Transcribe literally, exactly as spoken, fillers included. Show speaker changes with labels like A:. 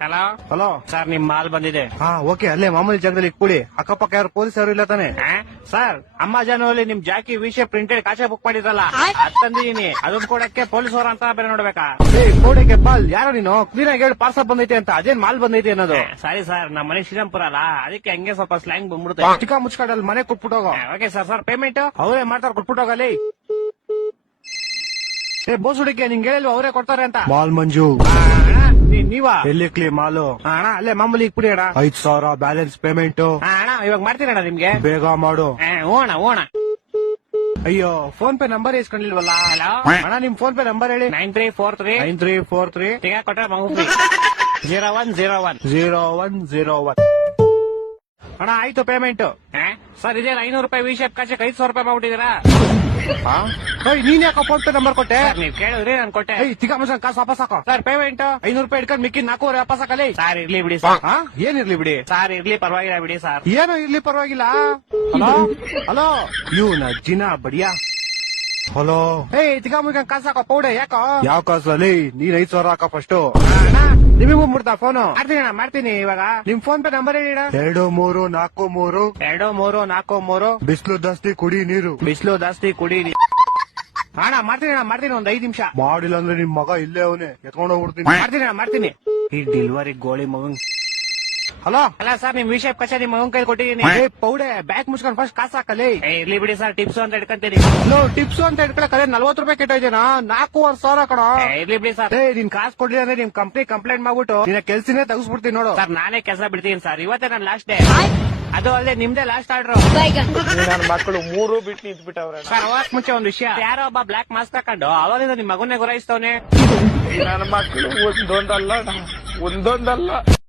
A: Hello
B: hello
A: sir, ನಿಮ್ ಮಾಲ್ ಬಂದಿದೆ.
B: ಹಾ ಓಕೆ, ಅಲ್ಲೇ ಮಾಮೂಲಿ ಜಾಗದಲ್ಲಿ ಕೂಡಿ. ಅಕ್ಕಪಕ್ಕ ಯಾರು ಪೊಲೀಸ್ ಯಾರು ಇಲ್ಲ ತಾನೆ?
A: ಆ? ಸರ್, ಅಮೆಜಾನ್ ಅಲ್ಲಿ ನಿಮ್ ಜಾಕಿ ವಿಷಯ ಪ್ರಿಂಟೆಡ್ ಕಾಚೆ ಬುಕ್ ಮಾಡಿದ್ರಲ್ಲ, ಅದ್ ತಂದಿದೀನಿ. ಅದನ್ನ ಕೊಡಕ್ಕೆ ಪೊಲೀಸ್ ಅವ್ರ ಅಂತ ಬೇರೆ ನೋಡ್ಬೇಕಾ?
B: ಏ ಕೋಡೆಗೆ ಬಾಲ್, ಯಾರೋ ನೀನು ಕ್ಲೀನ್ ಆಗಿ ಹೇಳಿ ಪಾರ್ಸಲ್ ಬಂದೈತೆ ಅಂತ. ಅದೇನ್ ಮಾಲ್ ಬಂದೈತೆ ಅನ್ನೋದು?
A: ಸಾರಿ ಸರ್, ನಮ್ಮ ಮನೆ ಶ್ರೀರಾಮ್ಪುರ ಅಲ್ಲ, ಅದಕ್ಕೆ ಹಂಗೆ ಸ್ವಲ್ಪ ಸ್ಲ್ಯಾಂಗ್ ಬಂದ್ಬಿಡುತ್ತೆ.
B: ಚಿಕ್ಕ ಮುಚ್ಕಾಡಲ್ಲಿ ಮನೆ ಕೊಟ್ಬಿಟ್ಟೋಗೋ.
A: Okay sir. ಸರ್ ಪೇಮೆಂಟ್
B: ಅವರೇ ಮಾಡ್ತಾರ, ಕೊಟ್ಬಿಟ್ಟೋಗಲಿ. ಏ ಬೋಸ್ ಹುಡುಗಿ, ನಿಂಗೆ ಹೇಳಿಲ್ವ ಅವರೇ ಕೊಡ್ತಾರೆ ಅಂತ? ಮಾಲ್ ಮಂಜು
A: ನೀವಾ?
B: ಎಲ್ಲಿ ಕ್ಲೀ ಮಾಲು? ಅಣ್ಣ ಅಲ್ಲೇ ಮಾಮೂಲಿ ಕುಡಿ ಅಣ್ಣ. ಐದ್ ಸಾವಿರ ಬ್ಯಾಲೆನ್ಸ್ ಪೇಮೆಂಟ್.
A: ಆ, ಅಣ್ಣ ಇವಾಗ ಮಾಡ್ತೀರಣ್ಣ ನಿಮ್ಗೆ?
B: ಬೇಗ ಮಾಡು.
A: ಆ, ಓಣ ಓಣ.
B: ಅಯ್ಯೋ, ಫೋನ್ ಪೇ ನಂಬರ್ ಇಸ್ಕೊಂಡಿಲ್ವಲ್ಲ?
A: ಹಲೋ
B: ಅಣ್ಣ, ನಿಮ್ ಫೋನ್ ಪೇ ನಂಬರ್ ಹೇಳಿ.
A: Nine three four three
B: nine three four three
A: ತಿಗ ಕೊಟ್ರೆ ಮಗು zero one zero one
B: zero one zero one. ಅಣ್ಣ ಆಯ್ತು ಪೇಮೆಂಟ್.
A: ಸರ್, ಇದೇನು ಐನೂರು ರೂಪಾಯಿ ವಿಷಯಕ್ಕೆ ಕಾಚಕ್ಕೆ ಐದು ಸಾವಿರ ರೂಪಾಯಿ ಮಾಡ್ಬಿಟ್ಟಿದ್ದೀರಾ?
B: ನೀನ್ ಯಾಕೋ ಫೋನ್ ಪೇ ನಂಬರ್ ಕೊಟ್ಟೆ?
A: ಸರ್, ನೀವ್ ಕೇಳಿದ್ರಿ, ನಾನು ಕೊಟ್ಟೆ.
B: ಏಯ್ ತಿಕ್ಕ ಮನುಷ್ಯನ್ ಕಾಸು ವಾಪಸ್ ಹಾಕೋ.
A: ಸರ್ ಪೇಮೆಂಟ್
B: ಐನೂರು ರೂಪಾಯಿ ಇಟ್ಕೊಂಡು ಮಿಕ್ಕಿ ನಾಲ್ಕೂವರೆ ವಾಪಸ್ ಹಾಕಲಿ.
A: ಸರ್ ಇರ್ಲಿ ಬಿಡಿ ಸರ್.
B: ಹಾ ಏನಿರ್ಲಿ ಬಿಡಿ.
A: ಸರ್ ಇರ್ಲಿ, ಪರವಾಗಿಲ್ಲ ಬಿಡಿ ಸರ್.
B: ಏನೋ ಇರ್ಲಿ ಪರವಾಗಿಲ್ಲ. ಹಲೋ ಹಲೋ ಇವ್ನ ಜಿನ ಬಡಿಯಾ. ಹಲೋ ಏಯ್ ತಿಕ್ಕ ಮುಗಿಕ ಕಾಸು ಹಾಕೋ ಪೌಡೆ. ಯಾಕೋ ಯಾವ ಕಾಸಲ್ಲಿ? ನೀನ್ ಐದ್ ಸಾವಿರ ಹಾಕೋ ಫಸ್ಟ್. ನಿಮಗೂ ಮುಡ್ತಾ ಫೋನು?
A: ಮಾಡ್ತೀನಿ ಅಣ್ಣ, ಮಾಡ್ತೀನಿ ಇವಾಗ.
B: ನಿಮ್ ಫೋನ್ ಪೇ ನಂಬರ್ ಹೇಳಿ. ಎರಡು ಮೂರು ನಾಲ್ಕು ಮೂರು
A: ಎರಡು ಮೂರು ನಾಲ್ಕು ಮೂರು
B: ಬಿಸಿಲು ಜಾಸ್ತಿ ಕುಡಿ ನೀರು.
A: ಬಿಸಿಲು ಜಾಸ್ತಿ ಕುಡೀರಿ. ಅಣ್ಣ ಮಾಡ್ತೀನಿ ಅಣ್ಣ, ಮಾಡ್ತೀನಿ, ಒಂದ್ ಐದ್ ನಿಮಿಷ.
B: ಮಾಡಿಲ್ಲ ಅಂದ್ರೆ ನಿಮ್ ಮಗ ಇಲ್ಲೇ ಅವನೇ ಎತ್ಕೊಂಡು ಹೋಗ್ಬಿಡ್ತೀನಿ.
A: ಮಾಡ್ತೀನಿ ಅಣ್ಣ, ಮಾಡ್ತೀನಿ. ಈ ಡೆಲಿವರಿ ಗೋಳಿ ಮಗನ್.
B: ಹಲೋ
A: ಅಲ್ಲ ಸರ್, ನಿಮ್ ವಿಷಯ ಕಚ ನಿಮ್ ಮಗನ್ ಕೈ ಕೊಟ್ಟಿದ್ದೀನಿ.
B: ಏ ಪೌಡೆ ಬ್ಯಾಗ್ ಮುಚ್ಕೊಂಡು ಫಸ್ಟ್ ಕಾಸು ಹಾಕಲಿ.
A: ಏ, ಇರ್ಲಿ ಬಿಡಿ ಸರ್, ಟಿಪ್ಸ್ ಅಂತ ಇಟ್ಕೊಂತೀನಿ.
B: ಹಲೋ ಟಿಪ್ಸ್ ಅಂತ ಇಟ್ಕೊಳಕ್ಕೆ ನಲ್ವತ್ತು ರೂಪಾಯಿ ಕೆಟ್ಟೋಯ್ತೇನಾ? ನಾಲ್ಕೂವರೆ ಸಾವಿರ ಕಣ.
A: ಏ, ಇರ್ಲಿ ಬಿಡಿ ಸರ್.
B: ಏ ನಿನ್ ಕಾಸು ಕೊಡ್ಲಿಲ್ಲ ಅಂದ್ರೆ ನಿಮ್ ಕಂಪ್ನಿ ಕಂಪ್ಲೇಂಟ್ ಮಾಡ್ಬಿಟ್ಟು ನಿನ್ನ ಕೆಲ್ಸನೇ ತೆಗಿಸ್ಬಿಡ್ತೀನಿ ನೋಡು.
A: ಸರ್, ನಾನೇ ಕೆಲಸ ಬಿಡ್ತೀನಿ ಸರ್, ಇವತ್ತೇ ನನ್ನ ಲಾಸ್ಟ್ ಡೇ. ಅದು ಅಲ್ಲದೆ ನಿಮ್ದೇ ಲಾಸ್ಟ್ ಆರ್ಡರ್.
C: ನನ್ನ ಮಕ್ಕಳು ಮೂರು ಬಿಟ್ಟು ನಿಂತ್ಬಿಟ್ಟವ್ರೆ.
A: ಸರ್, ಹೋಗಕ್ ಮುಂಚೆ ಒಂದ್ ವಿಷಯ. ಯಾರೋ ಒಬ್ಬ ಬ್ಲಾಕ್ ಮಾಸ್ಕ್ ಹಾಕೊಂಡು ಅವಾಗಿಂದ ನಿಮ್ ಮಗನ್ನೇ ಗುರಾಯಿಸ್ತವನೆ.
C: ನನ್ನ ಮಕ್ಕಳು ಒಂದೊಂದಲ್ಲ ಒಂದೊಂದಲ್ಲ